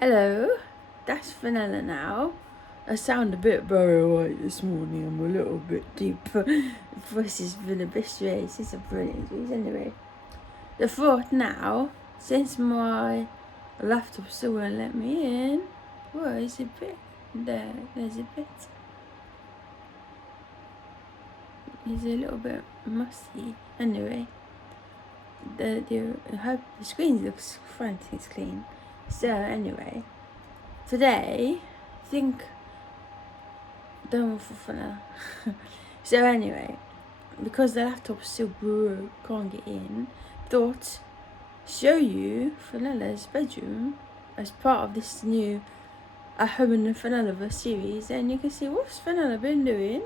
Hello, that's Fenella now. I sound a bit Barry White this morning. I'm a little bit deep. Voice has been a bit strange. It's a brilliant news anyway. The thought now, since my laptop still won't let me in, was a bit there. There's a bit. It's a little bit musty. Anyway, the screen looks fine. It's clean. So anyway, today, don't for Fenella. So anyway, because the laptop still broke, can't get in, thought show you Fenella's bedroom as part of this new A Home in the Fenellaverse series, and you can see what's Fenella been doing,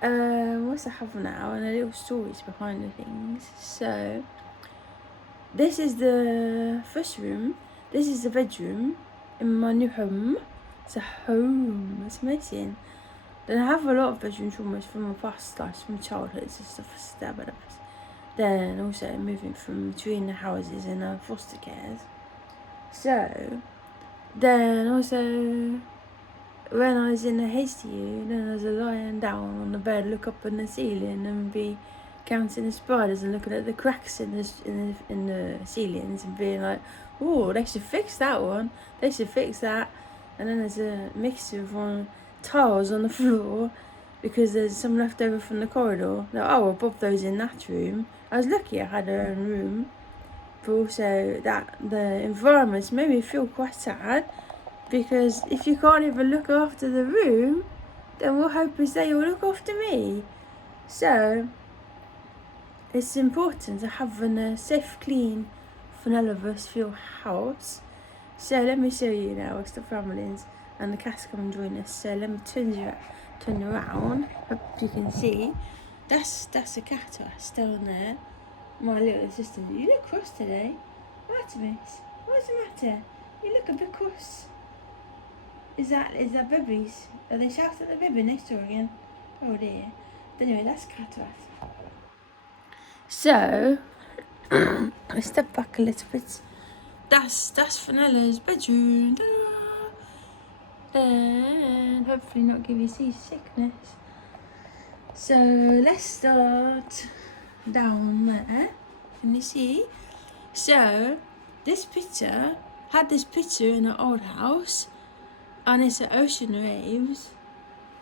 what's I have now, and the little stories behind the things. So this is the first room. This is the bedroom in my new home. It's a home. It's amazing. Then I have a lot of bedrooms almost from my past life, from childhood and stuff like that. Then also moving from between the houses and foster cares. So then also when I was in the HDU, then I was lying down on the bed, look up in the ceiling and be counting the spiders and looking at the cracks in the ceilings and being like, oh, they should fix that one. They should fix that. And then there's a mixture of tiles on the floor because there's some left over from the corridor. Like, I'll pop those in that room. I was lucky I had her own room, but also that the environments made me feel quite sad, because if you can't even look after the room, then what hope is that you'll look after me? So it's important to have a safe, clean, Fenellaverse feel house. So let me show you now. It's the families and the cats come and join us. So let me turn around. Hope you can see. That's a cat down there. My little assistant. You look cross today. Artemis, what's the matter? You look a bit cross. Is that babies? Are they shouting at the baby next door again? Oh dear. Anyway, that's Cataract. So I step back a little bit. That's Fenella's bedroom. And hopefully not give you seasickness. So let's start down there. Can you see? So this picture in an old house, and it's at Ocean Waves.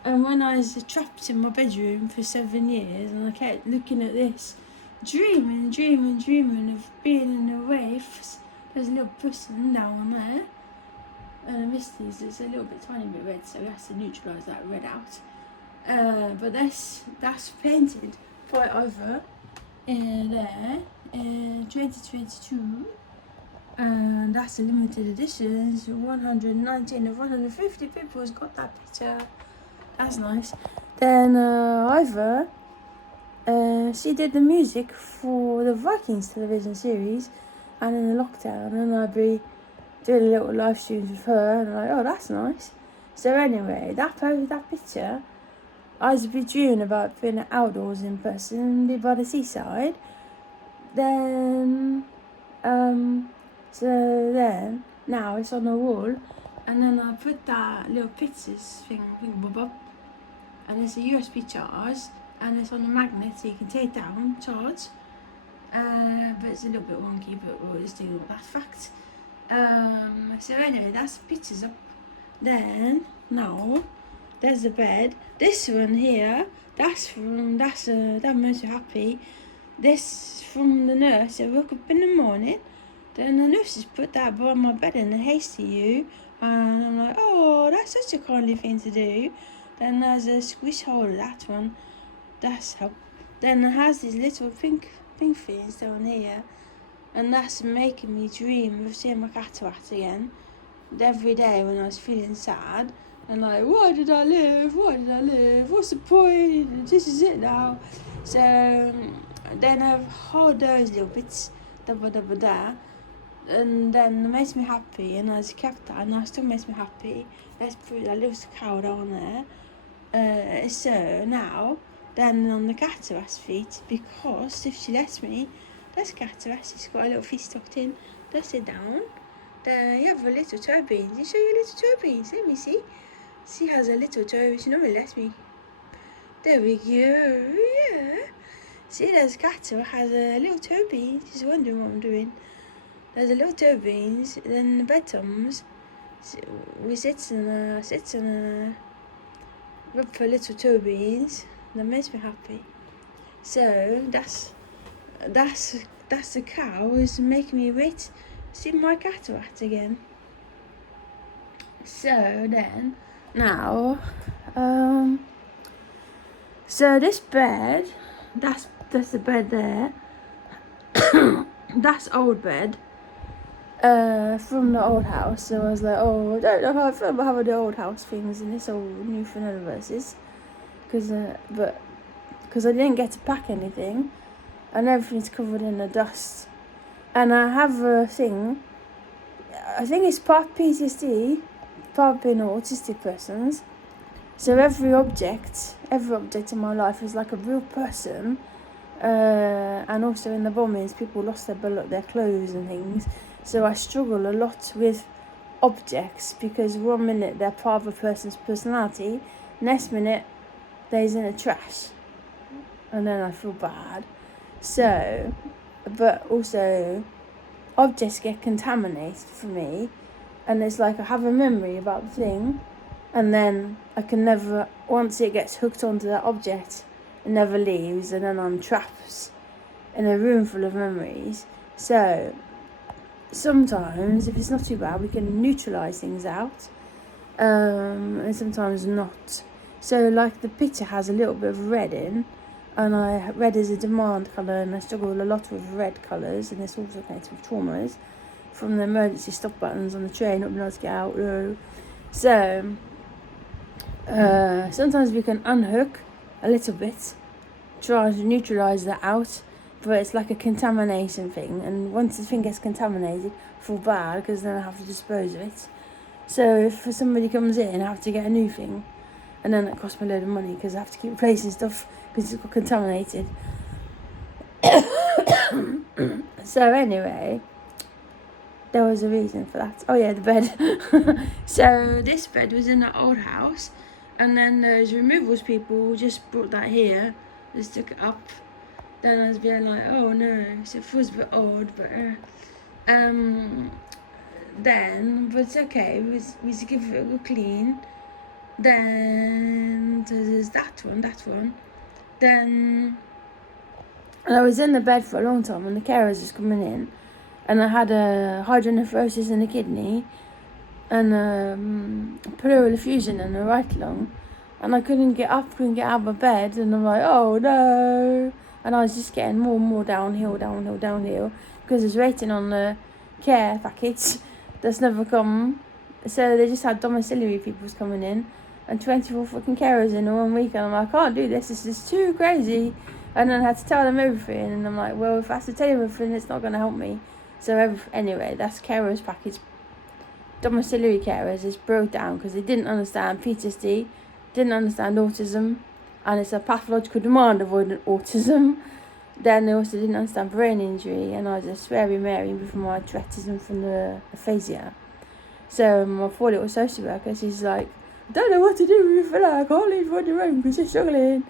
And when I was trapped in my bedroom for 7 years, and I kept looking at this, dreaming of being in the waves. There's a little person down there. And I missed these. It's a little bit, tiny bit red, so we have to neutralise that red out. But that's painted right over there in 2022. And that's a limited edition. So 119 of 150 people has got that picture. That's nice. Then Ivor, she did the music for the Vikings television series, and in the lockdown, and I'd be doing a little live streams with her, and I'm like, oh, that's nice. So anyway, that picture, I was be dreaming about being outdoors in person, be by the seaside. Then, so then, now it's on the wall, and then I put that little pictures thing bob, and there's a USB charge, and it's on a magnet so you can take down, charge. But it's a little bit wonky, but we'll just do that fact. So anyway, that's pictures up. Then now there's the bed. This one here, that makes you happy. This from the nurse. I woke up in the morning, then the nurses put that by my bed in the HDU, and I'm like, oh, that's such a kindly thing to do. Then there's a squish hole of that one. That's how. Then it has these little pink things down here, and that's making me dream of seeing my cataract again. Every day when I was feeling sad, and like, why did I live? What's the point? This is it now. So then I've hold those little bits, da, and then it makes me happy, and I just kept that, and that still makes me happy. Let's put that little cow down there. So now, then on the cataract's feet, because if she lets me, that's cataract, she's got her little feet tucked in. Let's sit down. There you have a little toe beans. You show your little toe beans. Let me see. She has a little toe. She normally lets me. There we go. Yeah. See, there's a cat who has a little toe beans. She's wondering what I'm doing. There's a little toe beans. Then the bottoms. We sit and rub for little toe beans. That makes me happy. So that's the cow is making me wait. See my cataract again. So then now, so this bed, that's the bed there. That's old bed. From the old house. So I was like, oh, I don't know how I feel about having the old house things in this old new Fenellaverses, because I didn't get to pack anything, and everything's covered in the dust. And I have a thing. I think it's part PTSD, part being an autistic person. So every object in my life is like a real person. And also in the bombings, people lost their clothes and things. So I struggle a lot with objects, because 1 minute they're part of a person's personality, next minute they're in the trash, and then I feel bad. So, but also objects get contaminated for me, and it's like I have a memory about the thing, and then I can never, once it gets hooked onto that object, it never leaves, and then I'm trapped in a room full of memories. So sometimes, if it's not too bad, we can neutralise things out, and sometimes not. So like the picture has a little bit of red in, and red is a demand colour, and I struggle a lot with red colours, and it's also connected with traumas from the emergency stop buttons on the train, not being able to get out. So sometimes we can unhook a little bit, try to neutralise that out, but it's like a contamination thing, and once the thing gets contaminated, I feel bad, because then I have to dispose of it. So if somebody comes in, I have to get a new thing, and then it costs me a load of money, because I have to keep replacing stuff because it's got contaminated. So anyway, there was a reason for that. Oh yeah, the bed. So this bed was in the old house, and then those removals people just brought that here, just took it up. Then I was being like, oh no, so it feels a bit odd, but then, but it's okay, we just give it a good clean. Then there's that one. Then, and I was in the bed for a long time when the carers was coming in, and I had a hydronephrosis in the kidney, and pleural effusion in the right lung, and I couldn't get out of my bed, and I'm like, oh no. And I was just getting more and more downhill, because I was waiting on the care package that's never come. So they just had domiciliary people coming in, and 24 fucking carers in 1 week, and I'm like, I can't do this is too crazy. And then I had to tell them everything, and I'm like, well, if I have to tell you everything, it's not going to help me. So anyway, that's carers package. Domiciliary carers is broke down because they didn't understand PTSD, didn't understand autism, and it's a pathological demand avoidant autism. Then they also didn't understand brain injury, and I was a sweary Mary with my Touretteism from the aphasia. So my 4-year-old social worker, she's like, I don't know what to do with you, fella. I can't leave you on your own because you're struggling.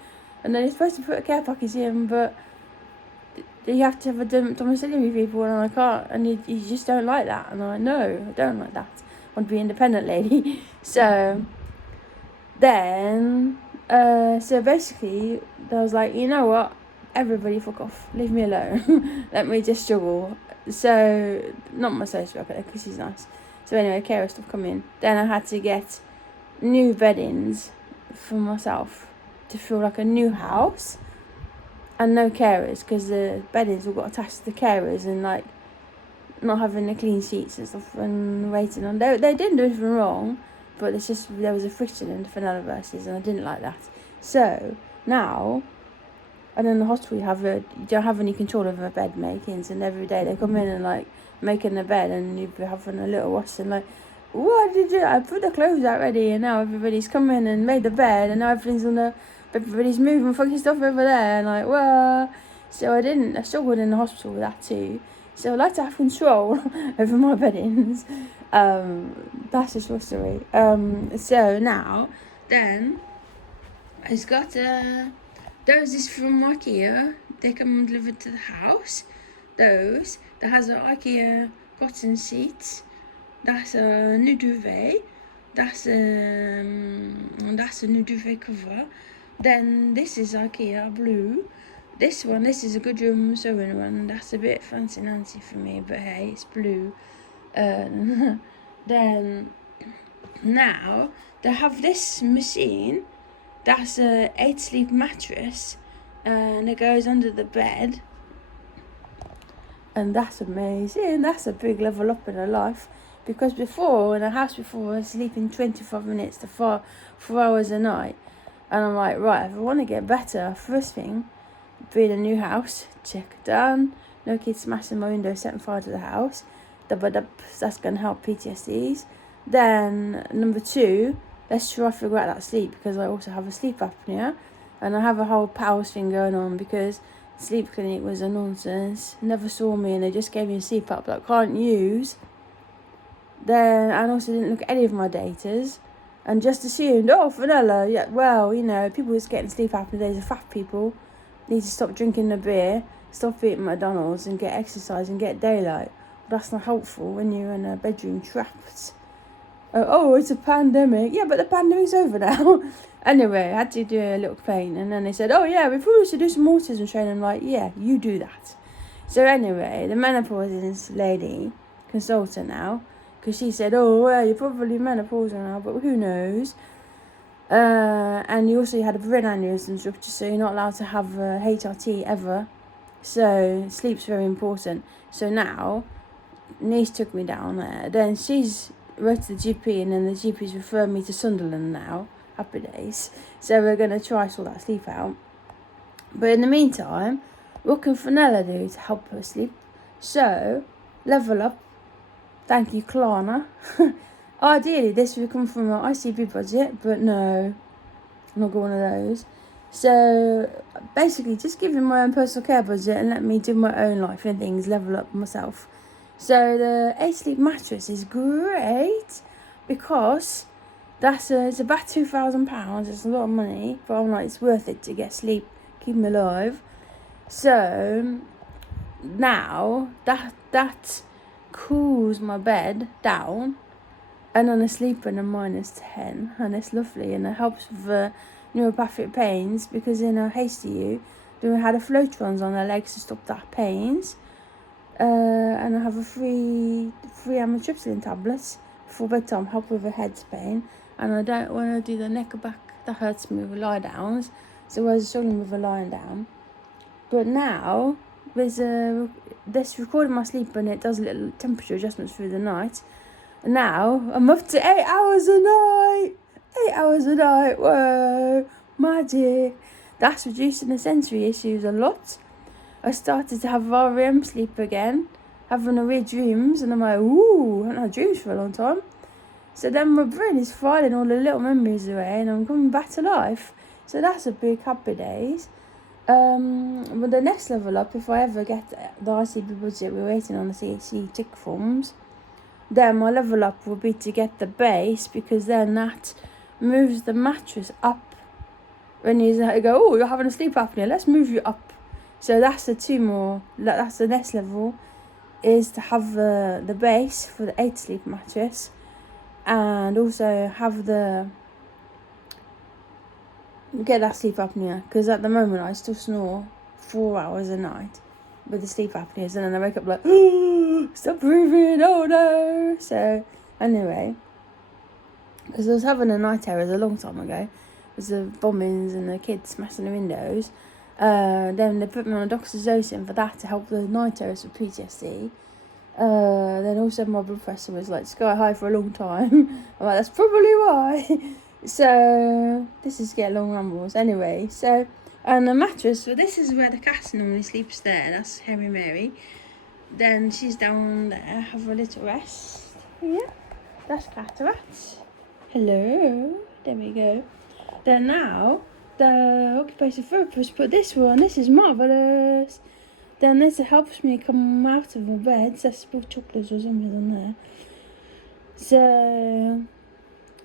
And then you're supposed to put a care package in, but you have to have a domiciliary people, and I can't, and you just don't like that. And I'm like, no, I don't like that. I want to be an independent lady. So then, so basically, I was like, you know what? Everybody fuck off. Leave me alone. Let me just struggle. So, not my social worker, because she's nice. So anyway, carer stuff come in. Then I had to get new beddings for myself to feel like a new house, and no carers, because the beddings all got attached to the carers, and like not having the clean sheets and stuff, and waiting on. They didn't do anything wrong, but it's just there was a friction in the Fenellaverses, and I didn't like that. So now, and in the hospital you don't have any control over bed makings, and every day they come in and like making the bed, and you'd be having a little wash, and like, what did you do? I put the clothes out ready, and now everybody's come in and made the bed, and now everybody's moving fucking stuff over there, and like, well, so I struggled in the hospital with that too. So I like to have control over my beddings. That's a short story. So now, then, it's got those is from IKEA. They come delivered to the house. Those that has an IKEA cotton sheet. That's a new duvet. That's a new duvet cover. Then this is IKEA blue. This is a good room sewing one. That's a bit fancy nancy for me, but hey, it's blue. Then now they have this machine. That's a 8-sleep mattress, and it goes under the bed. And that's amazing. That's a big level up in her life. Because before, in a house before, I was sleeping 25 minutes to 4 hours a night. And I'm like, right, if I want to get better, first thing, be in a new house, check it done. No kids smashing my window, setting fire to the house. That's going to help PTSDs. Then, number 2, let's try to figure out that sleep, because I also have a sleep apnea. And I have a whole powers thing going on, because sleep clinic was a nonsense. Never saw me, and they just gave me a CPAP that I can't use. Then I also didn't look at any of my datas, and just assumed, oh, Fenella, yeah, well, you know, people who's getting sleep apnea, these are fat people, need to stop drinking the beer, stop eating McDonald's, and get exercise and get daylight. But that's not helpful when you're in a bedroom trapped. Oh, it's a pandemic. Yeah, but the pandemic's over now. Anyway, I had to do a little complaint, and then they said, oh yeah, we probably should do some autism training. I'm like, yeah, you do that. So anyway, the menopause lady, consultant now, because she said, oh, well, you're probably menopausal now, but who knows? And you also had a brain aneurysm structure, so you're not allowed to have HRT ever. So sleep's very important. So now, niece took me down there. Then she's wrote to the GP, and then the GP's referred me to Sunderland now. Happy days. So we're going to try sort that sleep out. But in the meantime, what can Fenella do to help her sleep? So, level up. Thank you, Klarna. Ideally, this would come from an ICB budget, but no, I'm not going one of those. So, basically, just give them my own personal care budget and let me do my own life and things, level up myself. So, the 8-sleep mattress is great because it's about £2,000. It's a lot of money, but I'm like, it's worth it to get sleep, keep me alive. So, now, that cools my bed down, and then I sleep in a -10, and it's lovely, and it helps with neuropathic pains, because in a HDU we had a floatrons on their legs to stop that pains, and I have a free amitriptyline tablets before bedtime, help with a head pain, and I don't want to do the neck or back, that hurts me with lie downs, so I was struggling with a lying down. But now there's this recording my sleep, and it does little temperature adjustments through the night. And now I'm up to 8 hours a night. 8 hours a night. Whoa, magic. That's reducing the sensory issues a lot. I started to have REM sleep again, having a weird dreams, and I'm like, ooh, I haven't had dreams for a long time. So then my brain is filing all the little memories away, and I'm coming back to life. So that's a big happy days. But the next level up, if I ever get the ICB budget, we're waiting on the CHC tick forms, then my level up will be to get the base, because then that moves the mattress up. When you go, oh, you're having a sleep apnea, let's move you up. So that's that's the next level, is to have the base for the 8-sleep mattress, and also have get that sleep apnea, because at the moment I still snore 4 hours a night with the sleep apneas, and then I wake up like, oh, stop breathing, oh no. So anyway, because I was having a night terrors a long time ago, with the bombings and the kids smashing the windows, then they put me on a doxycycline for that to help the night terrors with PTSD. Then also my blood pressure was like sky high for a long time. I'm like, that's probably why. So this is getting long rumbles. Anyway, so and the mattress, so this is where the cat normally sleeps there. That's Harry Mary. Then she's down there, have a little rest. Yeah, that's Cataract. Hello, there we go. Then now the occupational therapist put this one. This is marvellous. then this helps me come out of my bed. So I spilled chocolates or something on there. So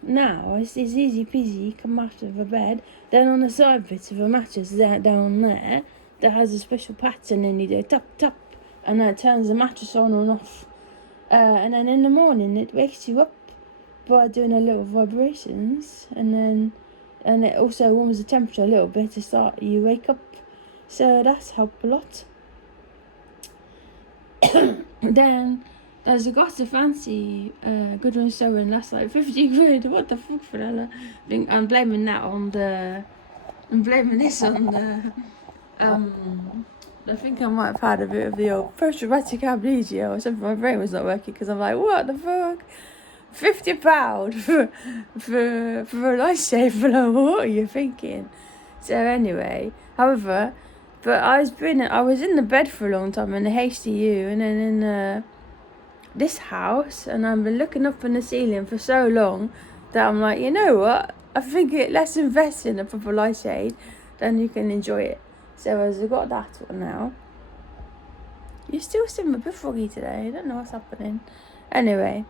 now it's easy peasy, come out of the bed. Then on the side bit of a mattress down there, that has a special pattern, and you do tap tap, and that turns the mattress on and off. And then in the morning it wakes you up by doing a little vibrations, and it also warms the temperature a little bit to start you wake up. So that's helped a lot. Then there's got a fancy good one sewing, that's like 50 quid. What the fuck, Fenella? I'm blaming that on the... I'm blaming this on the... I think I might have had a bit of the old post-traumatic amnesia or something. My brain was not working because I'm like, what the fuck? £50 for a lifesaver? What are you thinking? So anyway, however, but I was in the bed for a long time in the HDU, and then in this house, and I've been looking up in the ceiling for so long that I'm like, you know what? I think let's invest in a proper light shade, then you can enjoy it. So as I got that one now. You still seem a bit foggy today. I don't know what's happening. Anyway,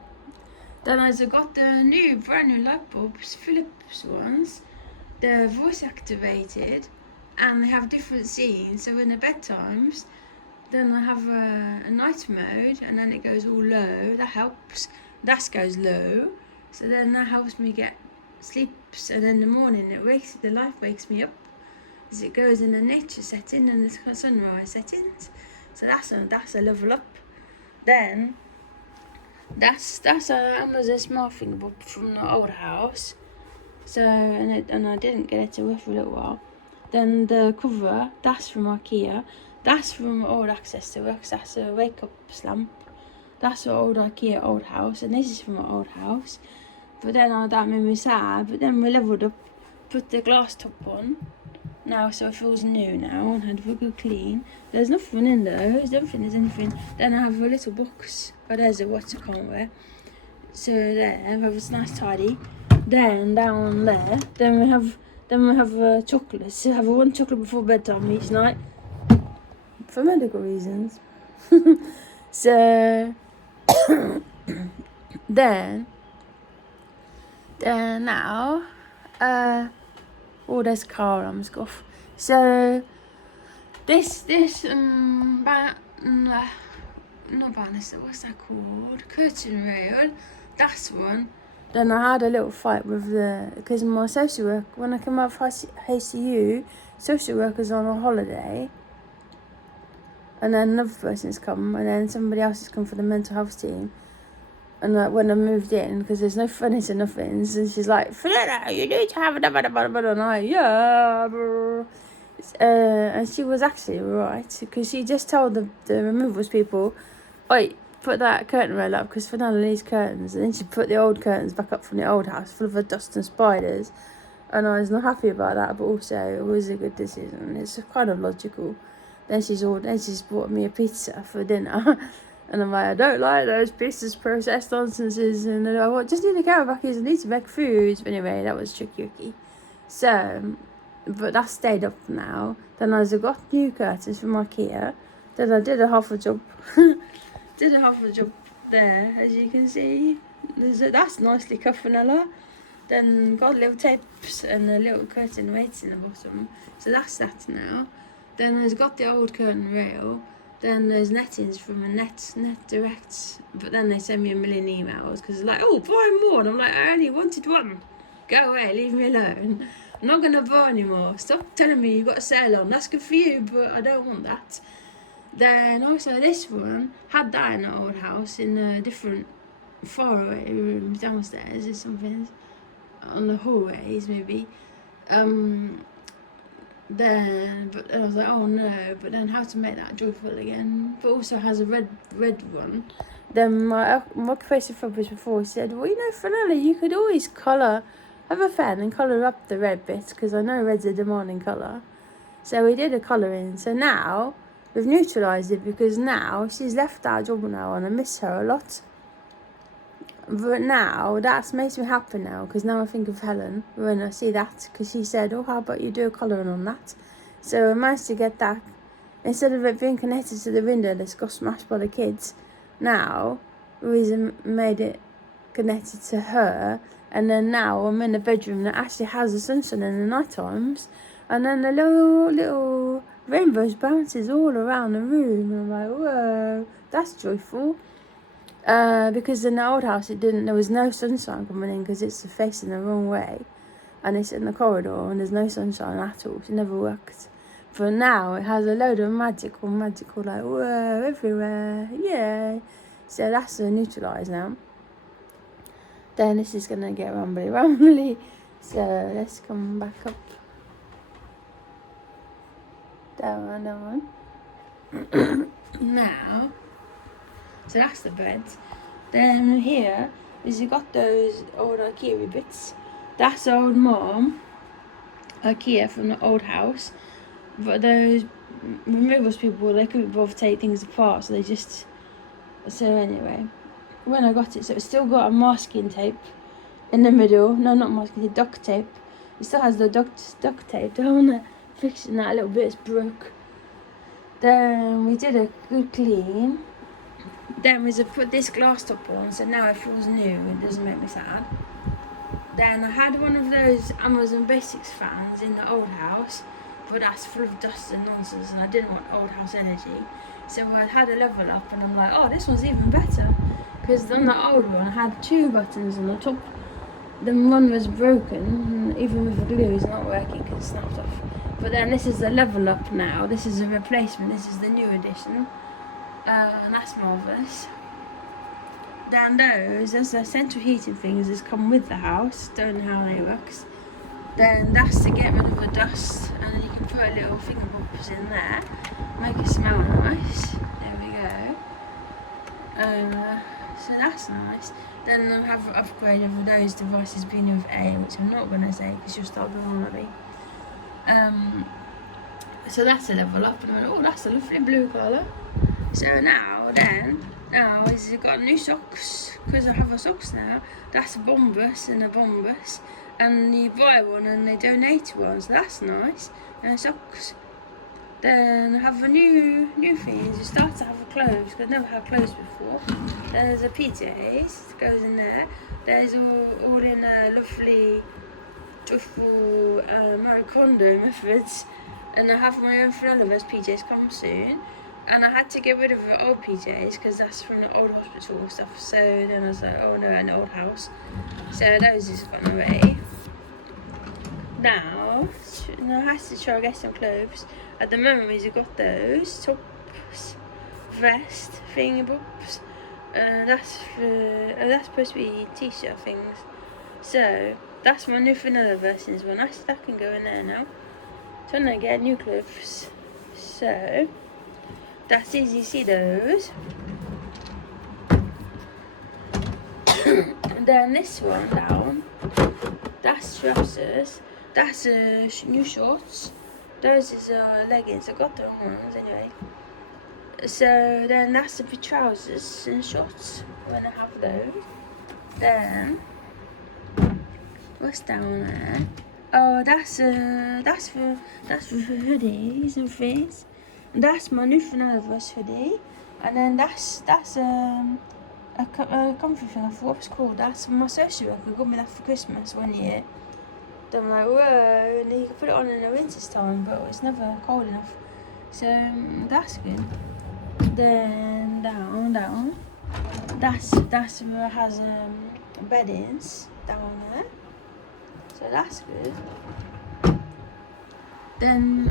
then as I got the brand new light bulbs, Philips ones. They're voice activated, and they have different scenes. So in the bedtimes, then I have a night mode, and then it goes all low. That helps. That goes low. So then that helps me get sleeps. And in the morning, the light wakes me up as it goes in the nature setting and the sunrise settings. So that's a level up. Then that's a Amazon smart thing from the old house. So and I didn't get it to work for a little while. Then the cover, that's from IKEA. That's from old Access to Works. That's a wake up lamp. That's an old IKEA old house, and this is from an old house. But then that made me sad. But then we leveled up, put the glass top on. Now, so it feels new now and had a good clean. There's nothing in there. I don't think there's anything. Then I have a little box. Oh, there's a what I can't wear. So there, I have a nice tidy. Then down there, then we have chocolates. So I have one chocolate before bedtime each night for medical reasons. So then now, there's car alarms go off. So this not banister, what's that called? Curtain rail. That's one. Then I had a little fight with because my social work, when I came out of HCU, social worker's on a holiday, and then another person's come, and then somebody else has come for the mental health team. And when I moved in, because there's no furniture, nothing, and she's like, Fenella, you need to have another, and I'm like, yeah, bro. And she was actually right, because she just told the removals people, oi, put that curtain rail up, because Fenella needs curtains. And then she put the old curtains back up from the old house, full of dust and spiders. And I was not happy about that, but also it was a good decision. It's kind of logical. Then she's bought me a pizza for dinner. And I'm like, I don't like those pieces of processed nonsenses. And they're like, well, just need the camera back here, I need to make food. But anyway, that was tricky. So, but that stayed up now. Then I got new curtains from IKEA. Then I did a half a job. Did a half a job there, as you can see. That's nicely cut Fenella. Then got little tapes and a little curtain weights in the bottom. So that's that now. Then I've got the old curtain rail. Then there's nettings from a net direct, but then they send me a million emails because they're like, oh, buy more. And I'm like, I only wanted one. Go away, leave me alone. I'm not going to buy anymore. Stop telling me you've got a sale on. That's good for you, but I don't want that. Then also this one, had that in the old house in a different faraway room downstairs or something. On the hallways, maybe. But I was like, oh no, but then how to make that joyful again. But also has a red one. Then my occupational therapist before said, well, you know, Fenella, you could always have a pen and colour up the red bit, because I know red's a demanding colour. So we did a colouring. So now we've neutralised it, because now she's left our job now and I miss her a lot. But now, that makes me happy now, because now I think of Helen when I see that, because she said, oh, how about you do a colouring on that? So I managed to get that instead of it being connected to the window that's got smashed by the kids, now Louisa made it connected to her, and then now I'm in the bedroom that actually has the sunshine in the night times, and then the little rainbows bounces all around the room, and I'm like, whoa, that's joyful. Because in the old house there was no sunshine coming in because it's facing the wrong way, and it's in the corridor and there's no sunshine at all. It never worked. But now it has a load of magical like, whoa, everywhere, yeah. So that's neutralised now. Then this is gonna get rumbly. So let's come back up. Down. Now, so that's the bed. Then here is you got those old IKEA bits. That's old mom IKEA from the old house. But those removals people, they couldn't bother to take things apart, so they just. So anyway, when I got it, so it's still got a masking tape in the middle. No, not masking tape, duct tape. It still has the duct tape. I wanna fix it that a little bit. It's broke. Then we did a good clean. Then we just put this glass top on, so now it feels new. It doesn't make me sad. Then I had one of those Amazon Basics fans in the old house, but that's full of dust and nonsense, and I didn't want old house energy. So I had a level up, and I'm like, oh, this one's even better. Because on the old one, I had 2 buttons on the top. The one was broken, and even with the glue, it's not working because it snapped off. But then this is a level up now. This is a replacement. This is the new edition. And that's marvellous. Then there's the central heating things that come with the house. Don't know how they works. Then that's to get rid of the dust, and then you can put a little finger pops in there, make it smell nice. There we go. So that's nice. Then I have an upgrade of those devices being with A, which I'm not going to say because you'll start being on me. So that's a level up, and I went, oh, that's a lovely blue colour. So now is you've got new socks, because I have a socks now. That's a bombus and a bombus, and you buy one and they donate one, so that's nice. And socks. Then I have a new thing, is you start to have a clothes, because I've never had clothes before. Then there's a PJs, that goes in there. There's all in a lovely, joyful Marie Kondo methods. And I have my own Fenellaverse PJs come soon. And I had to get rid of the old PJs because that's from the old hospital stuff. So then I was like, oh no, an old house. So those is gone away. Now I have to try and get some clothes. At the moment, we've got those tops, vest, thingy bobs. That's supposed to be t-shirt things. So that's my new Fenellaverse one. That can go in there now. So I'm gonna get new clothes. So that's easy to see those. And then this one down, that's trousers. That's new shorts. Those is leggings. I got them ones anyway. So then that's the trousers and shorts when I have those. Then what's down there? Oh, that's for hoodies and things. And that's my new Fenellaverse hoodie. And then that's a comfy thing. I forgot what it's called. That's my social worker got me that for Christmas one year. Then I'm like, whoa, and you can put it on in the winter time, but it's never cold enough. So that's good. Then down. That's where it has beddings down there. So that's good. Then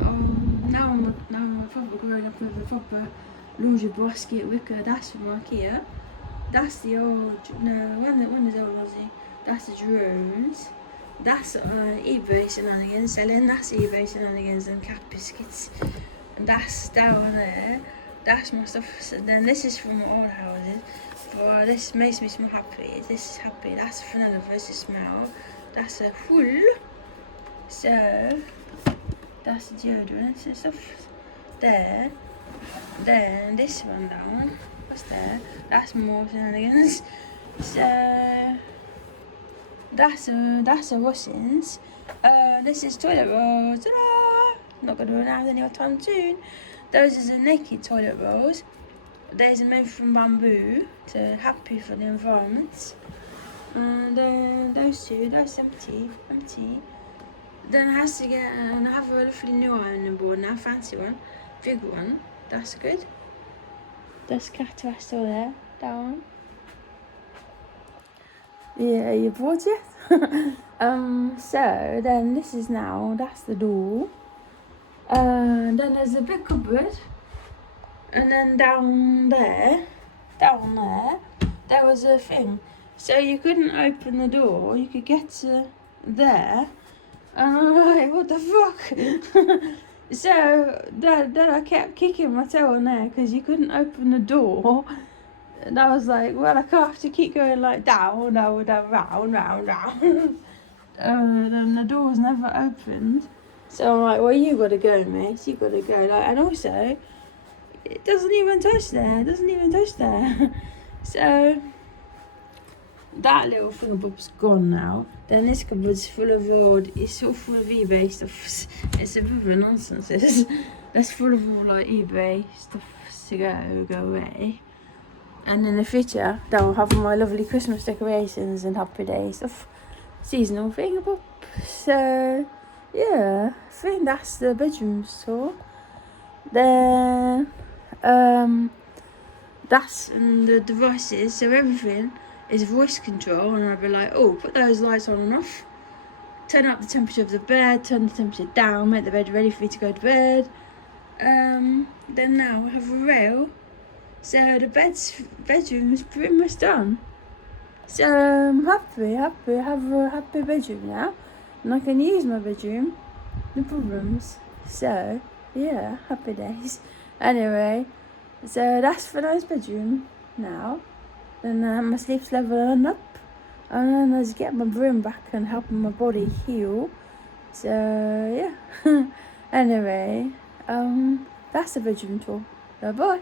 now I'm proper growing up with a proper lingerie basket wicker. That's from IKEA. That's the old when is old was he? That's the drones. That's eBay shenanigans selling. That's eBay shenanigans and cat biscuits. And that's down there. That's my stuff. So then this is from my old houses. But this makes me smell happy. This is happy. That's Fenellaverse smell. That's a full. So that's the deodorants and stuff there. Then this one down. What's there? That's more shenanigans. So that's a washings. This is toilet roll. Ta-da! Not gonna run out anytime soon. Those are the naked toilet rolls. There's a made from bamboo to happy for the environment. And those two, that's empty. Then it has to get, and I have a lovely new ironing board now, fancy one, big one. That's good. There's cat still there, that one. Yeah, you bored yet? So then this is now, that's the door. Then there's a big cupboard. And then down there was a thing. So you couldn't open the door, you could get to there. And I'm like, what the fuck? So then I kept kicking my toe on there because you couldn't open the door. And I was like, well, I can't have to keep going like down, round. Then the door's never opened. So I'm like, well, you gotta go, mate. You gotta go. Like, and also, it doesn't even touch there. So that little thingamabob's gone now. Then this cupboard's full of old. It's all full of eBay stuff. It's a bit of a nonsense. That's full of all like eBay stuff to go away. And in the future, they'll have my lovely Christmas decorations and Happy Day stuff, seasonal thingamabob. So yeah, I think that's the bedroom tour. Then that's the devices. So everything is voice control, and I'll be like, oh, put those lights on and off, turn up the temperature of the bed, turn the temperature down, make the bed ready for you to go to bed. Then now we have a rail. So the bedroom is pretty much done. So I'm happy, I have a happy bedroom now. And I can use my bedroom, no problems. So, yeah, happy days. Anyway, so that's Fenella's bedroom now. Then my sleep's leveling up. And then I just get my brain back and helping my body heal. So, yeah. Anyway, that's the bedroom tour. Bye-bye.